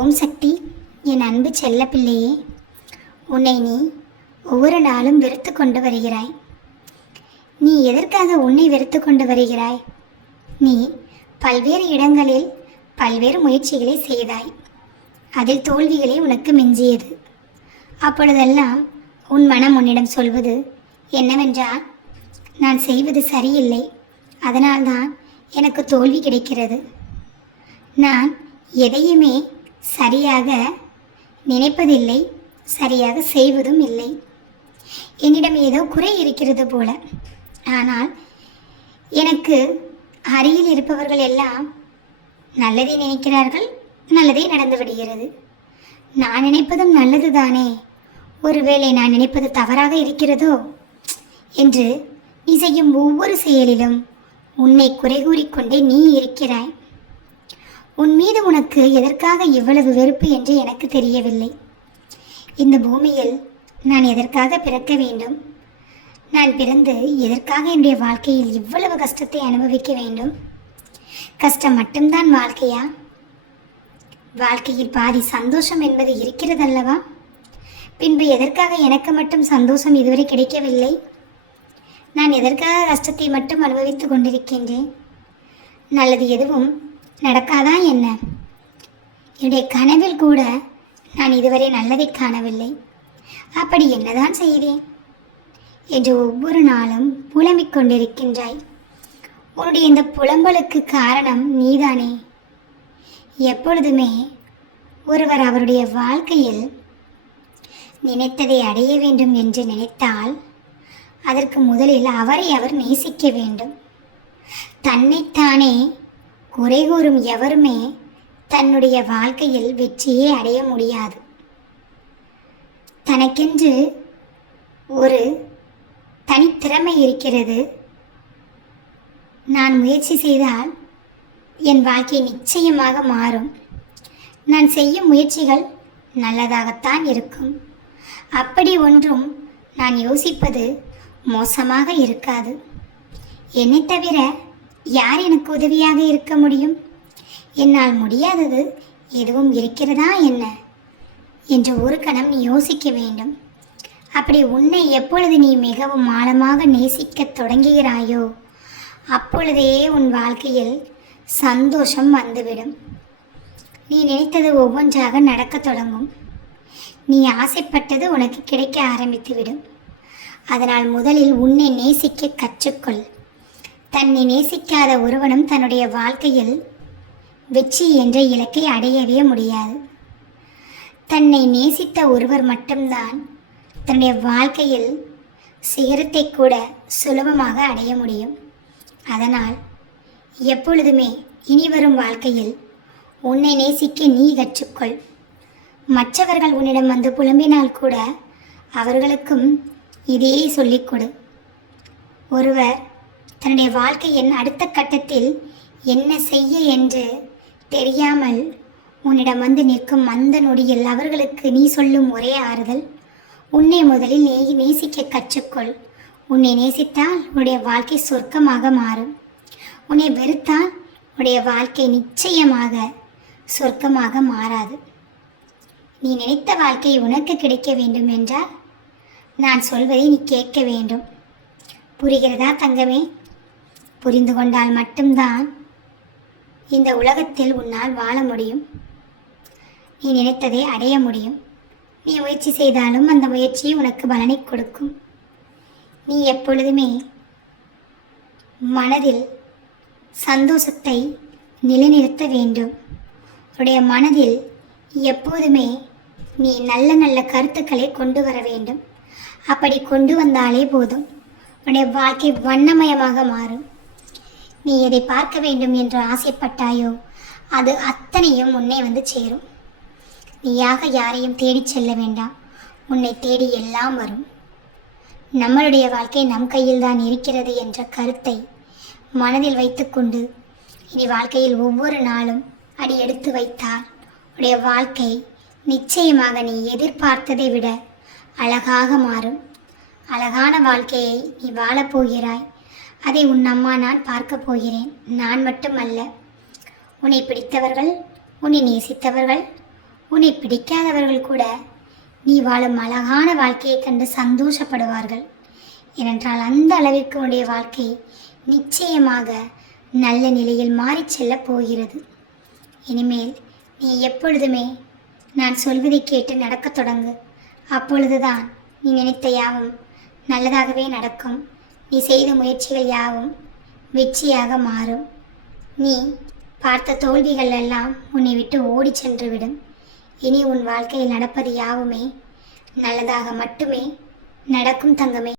ஓம் சக்தி என் அன்பு செல்ல பிள்ளையே. உன்னை நீ ஒவ்வொரு நாளும் வெறுத்து கொண்டு வருகிறாய். நீ எதற்காக உன்னை வெறுத்து கொண்டு வருகிறாய்? நீ பல்வேறு இடங்களில் பல்வேறு முயற்சிகளை செய்தாய். அதில் தோல்விகளே உனக்கு மிஞ்சியது. அப்பொழுதெல்லாம் உன் மனம் உன்னிடம் சொல்வது என்னவென்றால் நான் செய்வது சரியில்லை. அதனால்தான் எனக்கு தோல்வி கிடைக்கிறது. நான் எதையுமே சரியாக நினைப்பதில்லை சரியாக செய்வதும் இல்லை. என்னிடம் ஏதோ குறை இருக்கிறது போல. ஆனால் எனக்கு அருகில் இருப்பவர்கள் எல்லாம் நல்லதை நினைக்கிறார்கள் நல்லதே நடந்து விடுகிறது. நான் நினைப்பதும் நல்லது தானே ஒருவேளை நான் நினைப்பது தவறாக இருக்கிறதோ? என்று நீ செய்யும் ஒவ்வொரு செயலிலும் உன்னை குறை கூறிக்கொண்டே நீ இருக்கிறாய். உன் மீது உனக்கு எதற்காக இவ்வளவு வெறுப்பு என்று எனக்கு தெரியவில்லை. இந்த பூமியில் நான் எதற்காக பிறக்க வேண்டும்? நான் பிறந்து எதற்காக என்னுடைய வாழ்க்கையில் இவ்வளவு கஷ்டத்தை அனுபவிக்க வேண்டும்? கஷ்டம் மட்டும்தான் வாழ்க்கையா? வாழ்க்கையில் பாதி சந்தோஷம் என்பது இருக்கிறதல்லவா? பின்பு எதற்காக எனக்கு மட்டும் சந்தோஷம் இதுவரை கிடைக்கவில்லை? நான் எதற்காக கஷ்டத்தை மட்டும் அனுபவித்துக் கொண்டிருக்கின்றேன்? நல்லது எதுவும் நடக்காதா என்ன? என்னுடைய கனவில் கூட நான் இதுவரை நல்லதை காணவில்லை. அப்படி என்னதான் செய்தேன்? என்று ஒவ்வொரு நாளும் புலம்பிக் கொண்டிருக்கின்றாய். உன்னுடைய இந்த புலம்பலுக்கு காரணம் நீதானே? எப்பொழுதுமே ஒருவர் அவருடைய வாழ்க்கையில் நினைத்ததை அடைய வேண்டும் என்று நினைத்தால் அதற்கு முதலில் அவரை அவர் நேசிக்க வேண்டும். தன்னைத்தானே குறை கூறும் எவருமே தன்னுடைய வாழ்க்கையில் வெற்றியே அடைய முடியாது. தனக்கென்று ஒரு தனித்திறமை இருக்கிறது. நான் முயற்சி செய்தால் என் வாழ்க்கை நிச்சயமாக மாறும். நான் செய்யும் முயற்சிகள் நல்லதாகத்தான் இருக்கும். அப்படி ஒன்றும் நான் யோசிப்பது மோசமாக இருக்காது. என்னை தவிர யார் எனக்கு உதவியாக இருக்க முடியும்? என்னால் முடியாதது எதுவும் இருக்கிறதா என்ன? என்று ஒரு கணம் யோசிக்க வேண்டும். அப்படி உன்னை எப்பொழுது நீ மிகவும் ஆழமாக நேசிக்க தொடங்குகிறாயோ அப்பொழுதே உன் வாழ்க்கையில் சந்தோஷம் வந்துவிடும். நீ நினைத்தது ஒவ்வொன்றாக நடக்கத் தொடங்கும். நீ ஆசைப்பட்டது உனக்கு கிடைக்க ஆரம்பித்துவிடும். அதனால் முதலில் உன்னை நேசிக்க கற்றுக்கொள். தன்னை நேசிக்காத ஒருவனும் தன்னுடைய வாழ்க்கையில் வெற்றி என்ற இலக்கை அடையவே முடியாது. தன்னை நேசித்த ஒருவர் மட்டும்தான் தன்னுடைய வாழ்க்கையில் சிகரத்தை கூட சுலபமாக அடைய முடியும். அதனால் எப்பொழுதுமே இனி வரும் வாழ்க்கையில் உன்னை நேசிக்க நீ கற்றுக்கொள். மற்றவர்கள் உன்னிடம் வந்து புலம்பினால் கூட அவர்களுக்கும் இதையே சொல்லிக் கொடு. ஒருவர் தன்னுடைய வாழ்க்கையின் அடுத்த கட்டத்தில் என்ன செய்ய என்று தெரியாமல் உன்னிடம் வந்து நிற்கும் அந்த நொடியில் அவர்களுக்கு நீ சொல்லும் ஒரே ஆறுதல் உன்னை முதலில் நே நேசிக்க கற்றுக்கொள். உன்னை நேசித்தால் உன்னுடைய வாழ்க்கை சொர்க்கமாக மாறும். உன்னை வெறுத்தால் உன்னுடைய வாழ்க்கை நிச்சயமாக சொர்க்கமாக மாறாது. நீ நினைத்த வாழ்க்கை உனக்கு கிடைக்க வேண்டும் என்றால் நான் சொல்வதை நீ கேட்க வேண்டும். புரிகிறதா தங்கமே? புரிந்து கொண்டால் மட்டும்தான் இந்த உலகத்தில் உன்னால் வாழ முடியும். நீ நினைத்ததை அடைய முடியும். நீ முயற்சி செய்தாலும் அந்த முயற்சி உனக்கு பலனை கொடுக்கும். நீ எப்பொழுதுமே மனதில் சந்தோஷத்தை நிலைநிறுத்த வேண்டும். உன்னுடைய மனதில் எப்போதுமே நீ நல்ல நல்ல கருத்துக்களை கொண்டு வர வேண்டும். அப்படி கொண்டு வந்தாலே போதும். உன்னுடைய வாழ்க்கை வண்ணமயமாக மாறும். நீ எதை பார்க்க வேண்டும் என்று ஆசைப்பட்டாயோ அது அத்தனையும் உன்னை வந்து சேரும். நீயாக யாரையும் தேடிச் செல்ல வேண்டாம். உன்னை தேடி எல்லாம் வரும். நம்மளுடைய வாழ்க்கை நம் கையில்தான் இருக்கிறது என்ற கருத்தை மனதில் வைத்துக்கொண்டு இனி வாழ்க்கையில் ஒவ்வொரு நாளும் அடி எடுத்து வைத்தால் உடைய வாழ்க்கை நிச்சயமாக நீ எதிர்பார்த்ததை விட அழகாக மாறும். அழகான வாழ்க்கையை நீ வாழப் போகிறாய். அதை உன் அம்மா நான் பார்க்க போகிறேன். நான் மட்டுமல்ல. உன்னை பிடித்தவர்கள் உன்னை நேசித்தவர்கள் உன்னை பிடிக்காதவர்கள் கூட நீ வாழும் அழகான வாழ்க்கையைக் கண்டு சந்தோஷப்படுவார்கள். ஏனென்றால் அந்த அளவிற்கு உன்னுடைய வாழ்க்கை நிச்சயமாக நல்ல நிலையில் மாறிச் செல்ல போகிறது. இனிமேல் நீ எப்பொழுதுமே நான் சொல்வதை கேட்டு நடக்கத் தொடங்கு. அப்பொழுதுதான் நீ நினைத்த யாவும் நல்லதாகவே நடக்கும். நீ செய்த முயற்சிகள் யாவும் வெற்றியாக மாறும். நீ பார்த்த தோல்விகள் எல்லாம் உன்னை விட்டு ஓடிச் சென்றுவிடும். இனி உன் வாழ்க்கையில் நடப்பது யாவுமே? நல்லதாக மட்டுமே நடக்கும் தங்கமே.